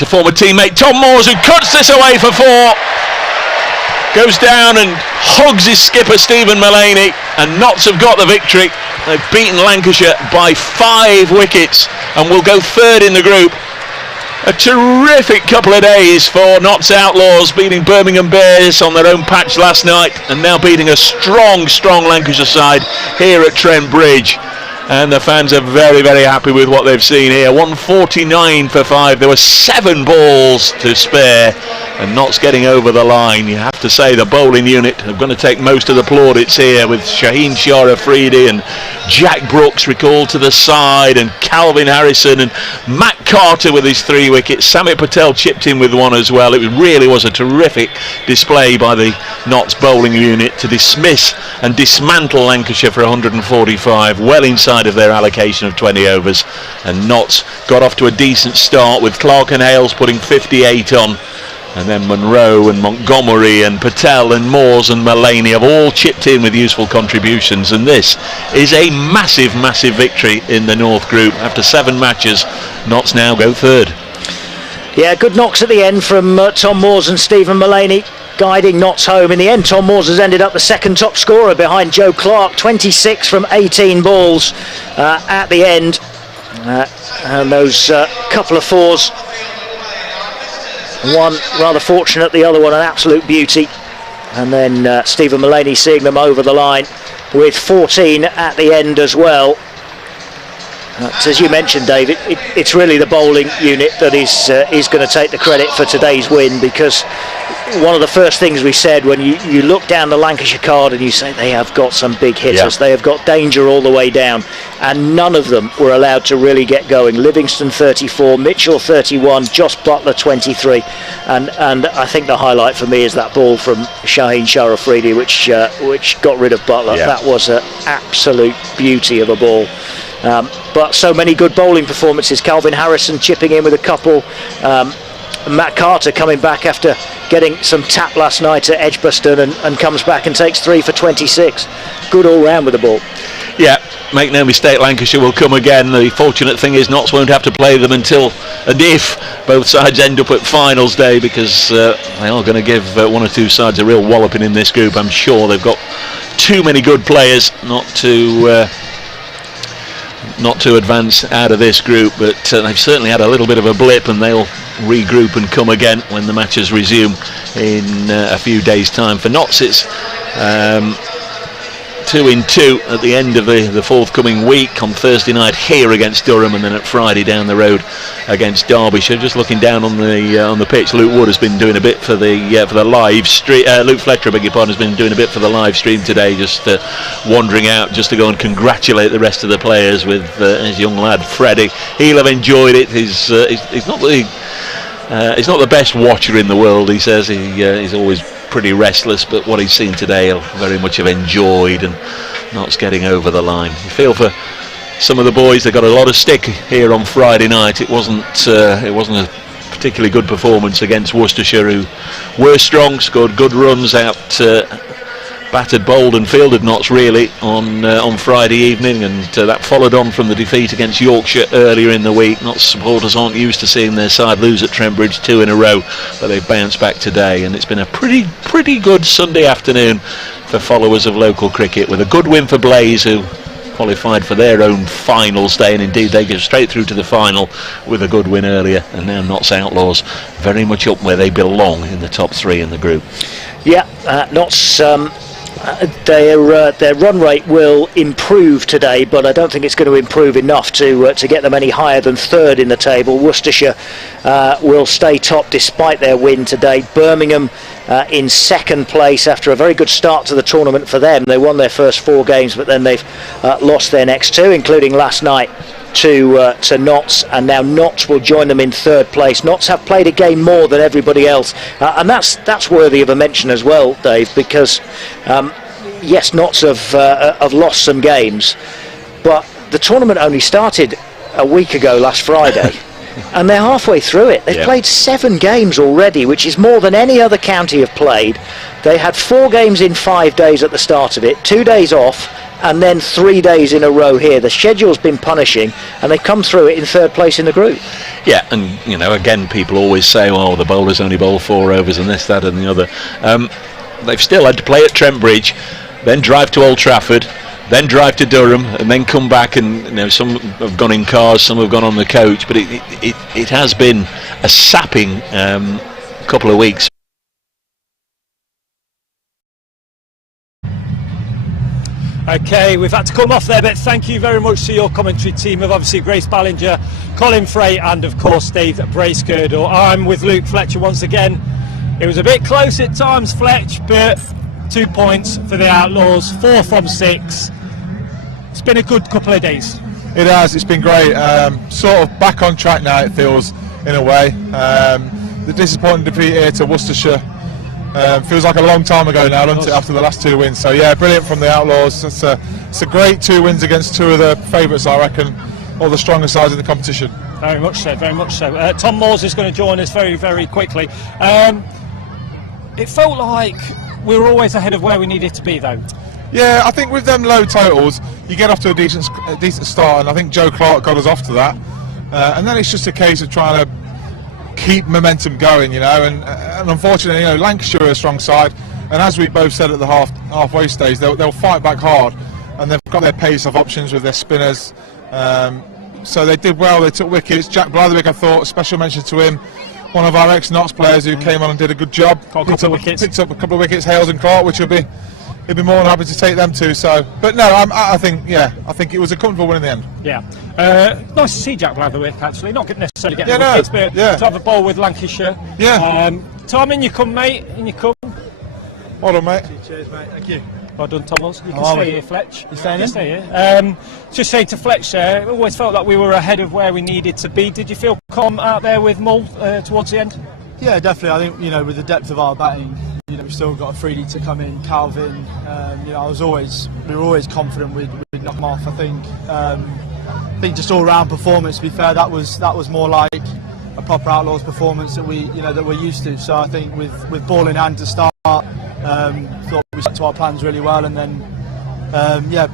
to former teammate Tom Moores, who cuts this away for 4. Goes down and hugs his skipper Stephen Mullaney, and Notts have got the victory. They've beaten Lancashire by 5 wickets and will go 3rd in the group. A terrific couple of days for Notts Outlaws, beating Birmingham Bears on their own patch last night, and now beating a strong Lancashire side here at Trent Bridge. And the fans are very, very happy with what they've seen here. 149 for 5. There were 7 balls to spare, and Notts getting over the line. You have to say the bowling unit are going to take most of the plaudits here, with Shaheen Shah Afridi and Jack Brooks recalled to the side, and Calvin Harrison and Matt Carter with his 3 wickets. Samit Patel chipped in with 1 as well. It really was a terrific display by the Notts bowling unit to dismiss and dismantle Lancashire for 145, well inside of their allocation of 20 overs. And Notts got off to a decent start, with Clark and Hales putting 58 on, and then Monroe and Montgomery and Patel and Moores and Mullaney have all chipped in with useful contributions. And this is a massive victory in the North Group. After 7 matches, Notts now go 3rd. Yeah, good knocks at the end from Tom Moores and Stephen Mullaney, guiding Notts home. In the end, Tom Moores has ended up the 2nd top scorer behind Joe Clark, 26 from 18 balls at the end. And those couple of 4s, one rather fortunate, the other one an absolute beauty. And then Stephen Mullaney seeing them over the line with 14 at the end as well. As you mentioned, David, it's really the bowling unit that is going to take the credit for today's win, because one of the first things we said when you look down the Lancashire card and you say they have got some big hitters, they have got danger all the way down, and none of them were allowed to really get going. Livingston 34, Mitchell 31, Josh Butler 23, and I think the highlight for me is that ball from Shaheen Shah Afridi, which got rid of Butler. That was an absolute beauty of a ball. But so many good bowling performances. Calvin Harrison chipping in with a couple. Matt Carter coming back after getting some tap last night at Edgbaston and comes back and takes 3 for 26. Good all round with the ball. Yeah, make no mistake, Lancashire will come again. The fortunate thing is Notts won't have to play them until and if both sides end up at finals day, because they are going to give 1 or 2 sides a real walloping in this group. I'm sure they've got too many good players not to advance out of this group, but they've certainly had a little bit of a blip, and they'll regroup and come again when the matches resume in a few days' time. For Notts, it's 2-2 at the end of the forthcoming week, on Thursday night here against Durham, and then at Friday down the road against Derbyshire. Just looking down on the pitch, Luke Wood has been doing a bit for the live stream. Luke Fletcher, beg your pardon, has been doing a bit for the live stream today, just wandering out just to go and congratulate the rest of the players with his young lad Freddie. He'll have enjoyed it. He's not the best watcher in the world, he says. He's always pretty restless, but what he's seen today he'll very much have enjoyed, and Notts getting over the line. You feel for some of the boys. They got a lot of stick here on Friday night. It wasn't a particularly good performance against Worcestershire, who were strong, scored good runs out, battered, bowled and fielded Notts really on Friday evening, and that followed on from the defeat against Yorkshire earlier in the week. Notts supporters aren't used to seeing their side lose at Trent Bridge 2 in a row, but they've bounced back today, and it's been a pretty good Sunday afternoon for followers of local cricket, with a good win for Blaze, who qualified for their own finals day, and indeed they go straight through to the final with a good win earlier. And now Notts Outlaws very much up where they belong in the top 3 in the group. Notts, their run rate will improve today, but I don't think it's going to improve enough to get them any higher than 3rd in the table. Worcestershire will stay top despite their win today. Birmingham in 2nd place after a very good start to the tournament for them. They won their first 4 games, but then they've lost their next 2, including last night to Notts, and now Notts will join them in 3rd place. Notts have played a game more than everybody else, and that's worthy of a mention as well, Dave, because yes, Notts have lost some games, but the tournament only started a week ago last Friday. And they're halfway through it. They've played 7 games already, which is more than any other county have played. They had 4 games in 5 days at the start of it, 2 days off, and then 3 days in a row here. The schedule's been punishing, and they come through it in third place in the group. Yeah, and you know, again, people always say, "Oh, the bowlers only bowl 4 overs and this, that, and the other." They've still had to play at Trent Bridge, then drive to Old Trafford, then drive to Durham, and then come back. And you know, some have gone in cars, some have gone on the coach, but it has been a sapping couple of weeks. Okay, we've had to come off there, but thank you very much to your commentary team of obviously Grace Ballinger, Colin Frey, and of course Dave Bracegirdle. I'm with Luke Fletcher once again. It was a bit close at times, Fletch, but 2 points for the Outlaws, 4 from 6. It's been a good couple of days. It has, it's been great. Sort of back on track now, it feels, in a way. The disappointing defeat here to Worcestershire feels like a long time ago now, doesn't it, after the last 2 wins. So yeah, brilliant from the Outlaws. It's a great 2 wins against 2 of the favourites, I reckon, or the stronger sides in the competition. Very much so, very much so. Tom Moores is going to join us very, very quickly. It felt like we were always ahead of where we needed to be, though. Yeah, I think with them low totals, you get off to a decent start, and I think Joe Clark got us off to that. And then it's just a case of trying to keep momentum going, you know. And unfortunately, you know, Lancashire are a strong side, and as we both said at the halfway stage, they'll fight back hard, and they've got their pace of options with their spinners. So they did well. They took wickets. Jack Blatherwick, I thought, special mention to him. One of our ex-Notts players who came on and did a good job. Picked up a couple of wickets, Hales and Clark, which he'd be more than happy to take them too. So, but no, I think it was a comfortable win in the end. Yeah, nice to see Jack Blatherwick actually. Not necessarily getting wickets, but to have a ball with Lancashire. Yeah. Tom, in you come, mate. In you come. Well done, mate. Cheers, mate. Thank you. Well done, Thomas. You can stay here, Fletch. You staying in? Stay here. Just saying to Fletch there, it always felt like we were ahead of where we needed to be. Did you feel calm out there with Mull towards the end? Yeah, definitely. I think, you know, with the depth of our batting, you know, we've still got a Freedy to come in, Calvin. You know, we were always confident we'd knock them off. I think just all round performance. To be fair, that was more like a proper Outlaws performance that we're used to. So I think with ball in hand to start, thought we stuck to our plans really well, and then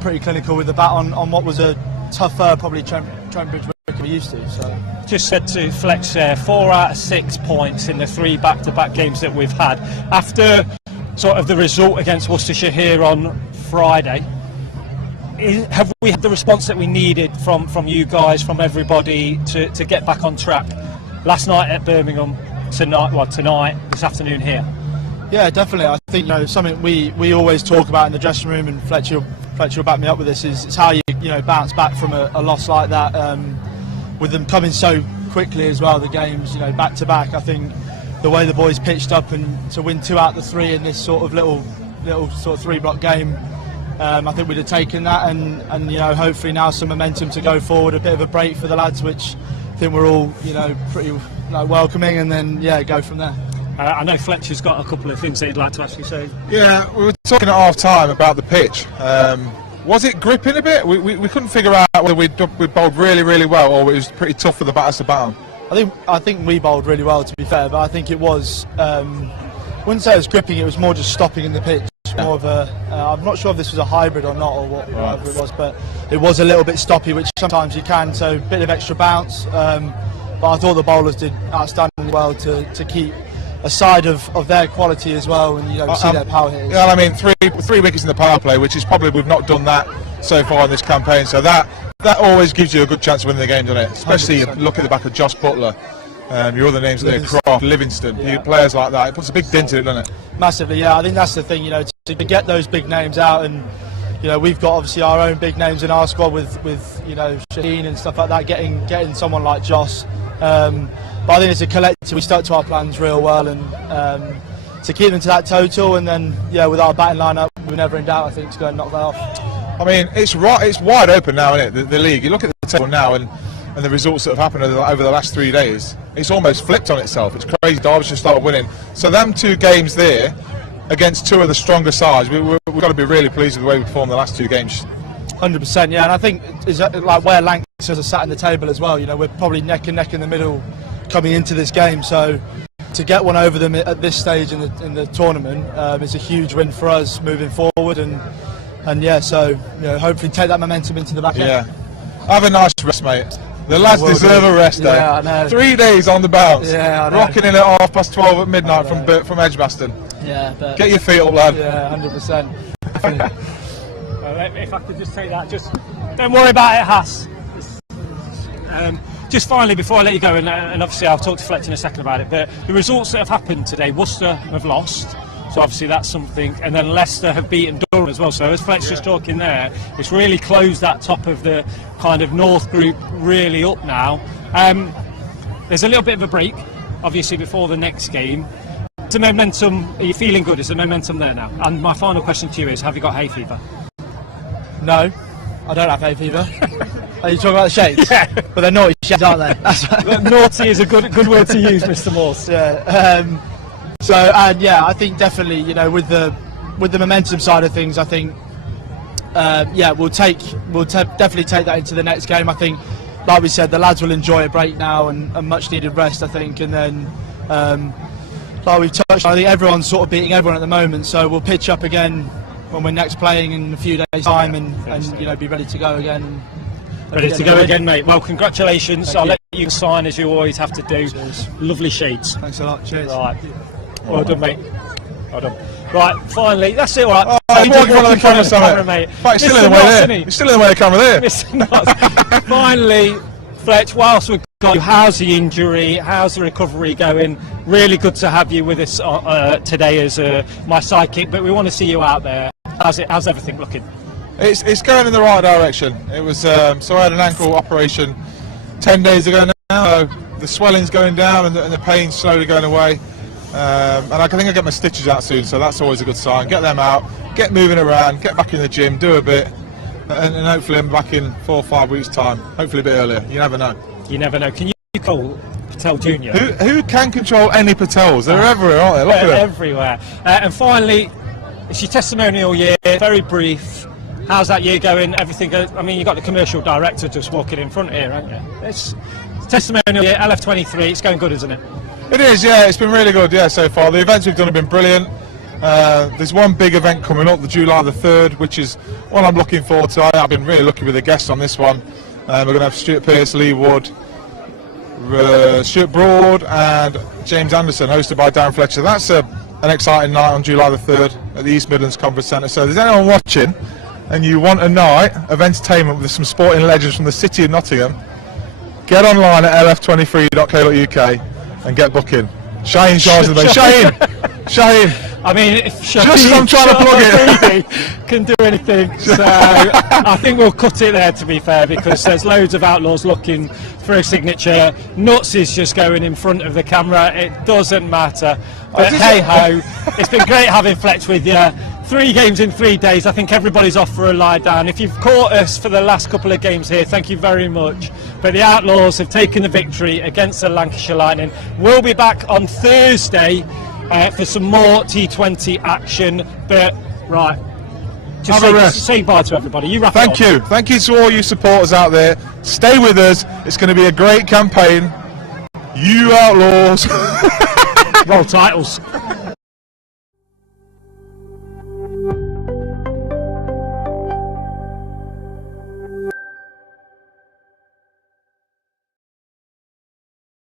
pretty clinical with the bat on what was a tougher probably Trent Bridge we're used to. So just said to Fletch there, 4 out of 6 points in the 3 back-to-back games that we've had after sort of the result against Worcestershire here on Friday. Have we had the response that we needed from you guys, from everybody, to get back on track? Last night at Birmingham, tonight, this afternoon here. Yeah, definitely. I think, you know, something we always talk about in the dressing room, and Fletcher will back me up with this, is how you bounce back from a loss like that, with them coming so quickly as well, the games, you know, back to back. I think the way the boys pitched up and to win 2 out of the 3 in this sort of little sort of 3-block game, I think we'd have taken that, and you know, hopefully now some momentum to go forward, a bit of a break for the lads, which I think we're all, you know, pretty welcoming, and then go from there. I know Fletcher's got a couple of things that he'd like to actually say. Yeah, we were talking at half time about the pitch. Was it gripping a bit? We couldn't figure out whether we bowled really, really well, or it was pretty tough for the batters to bat on. I think we bowled really well, to be fair, but I think it was, I wouldn't say it was gripping, it was more just stopping in the pitch. More of a, I'm not sure if this was a hybrid or not, or whatever it was, but it was a little bit stoppy, which sometimes you can, so a bit of extra bounce. But I thought the bowlers did outstandingly well to keep a side of their quality as well, and you know, see their power hitters. Yeah, I mean, three wickets in the power play, which is probably, we've not done that so far in this campaign, so that always gives you a good chance of winning the game, doesn't it? Especially 100%. Look at the back of Josh Butler, your other names there, Croft, Livingston, players like that. It puts a big dent in it, doesn't it? Massively, yeah. I think that's the thing, you know, to get those big names out, and you know, we've got obviously our own big names in our squad with you know, Shaheen and stuff like that. Getting someone like Josh. But I think it's a collective. We stuck to our plans real well, and to keep them to that total, and then with our batting lineup, we were never in doubt, I think, to go and knock that off. I mean, it's wide open now, isn't it? The league. You look at the table now, and the results that have happened over the last 3 days. It's almost flipped on itself. It's crazy. Derbyshire started winning. So them 2 games there against 2 of the stronger sides, we've got to be really pleased with the way we performed the last 2 games. 100%, yeah. And I think is like where Lancashire are sat in the table as well. You know, we're probably neck and neck in the middle coming into this game, so to get one over them at this stage in the tournament is a huge win for us moving forward, and yeah, so hopefully take that momentum into the back end. Yeah, have a nice rest, mate. The lads deserve a rest, eh? Yeah, I know. 3 days on the bounce. Yeah, I know. Rocking in at 12:30 at midnight from Edgbaston. Yeah, but Get your feet up, lad. yeah, 100%. If I could just say that, just don't worry about it, Haas. Just finally, before I let you go, and obviously I'll talk to Fletch in a second about it, but the results that have happened today, Worcester have lost, so obviously that's something, and then Leicester have beaten Durham as well, so as Fletch was talking there, it's really closed that top of the kind of North group really up now. There's a little bit of a break, obviously, before the next game. Is the momentum, are you feeling good? Is the momentum there now? And my final question to you is, have you got hay fever? No, I don't have hay fever. Are you talking about the shades? Yeah. But they're naughty shades, aren't they? Naughty is a good word to use, Mr. Morse. Yeah. I think definitely, with the momentum side of things, I think, we'll definitely take that into the next game. I think, like we said, the lads will enjoy a break now and much needed rest, I think, and then, like we've touched on, I think everyone's sort of beating everyone at the moment, so we'll pitch up again when we're next playing in a few days' time, and be ready to go again. Ready to go again, mate. Well, congratulations. Thank I'll you. let you sign as you always have to do. Cheers. Lovely shades. Thanks a lot. Cheers. Right. Well done, mate. Well done. Right, finally, that's it, all right. I'm walking in front of the camera, camera, mate. You're still in the way there. You're still in the way of the camera there. Mr. Knotts. Finally, Fletch, whilst we've got you, how's the injury? How's the recovery going? Really good to have you with us today as my sidekick, but we want to see you out there. How's everything looking? It's going in the right direction. It was so I had an ankle operation 10 days ago now. So the swelling's going down and the pain's slowly going away. And I think I'll get my stitches out soon, so that's always a good sign. Get them out, get moving around, get back in the gym, do a bit, and hopefully I'm back in 4 or 5 weeks' time. Hopefully a bit earlier. You never know. You never know. Can you call Patel Jr.? Who can control any Patels? They're everywhere, aren't they? Look at them. Everywhere. And finally, it's your testimonial year. Very brief. How's that year going? Everything? I mean, you've got the commercial director just walking in front here, haven't you? It's testimonial year, LF23. It's going good, isn't it? It is, yeah. It's been really good, yeah, so far. The events we've done have been brilliant. There's one big event coming up, the July the 3rd, which is one I'm looking forward to. I've been really lucky with the guests on this one. We're going to have Stuart Pearce, Lee Wood, Stuart Broad and James Anderson, hosted by Darren Fletcher. That's an exciting night on July the 3rd at the East Midlands Conference Centre. So if there's anyone watching and you want a night of entertainment with some sporting legends from the city of Nottingham, get online at lf23.co.uk and get booking. Shane's charging the Shane! I mean, if just I'm trying to plug it. Can do anything. So I think we'll cut it there, to be fair, because there's loads of Outlaws looking for a signature. Nuts is just going in front of the camera. It doesn't matter. But hey ho, it's been great having Fletch with you. 3 games in 3 days. I think everybody's off for a lie down. If you've caught us for the last couple of games here, thank you very much. But the Outlaws have taken the victory against the Lancashire Lightning. We'll be back on Thursday for some more T20 action. But right, just say bye to everybody. You wrap it up. Thank you to all you supporters out there. Stay with us. It's going to be a great campaign. You Outlaws. Roll titles.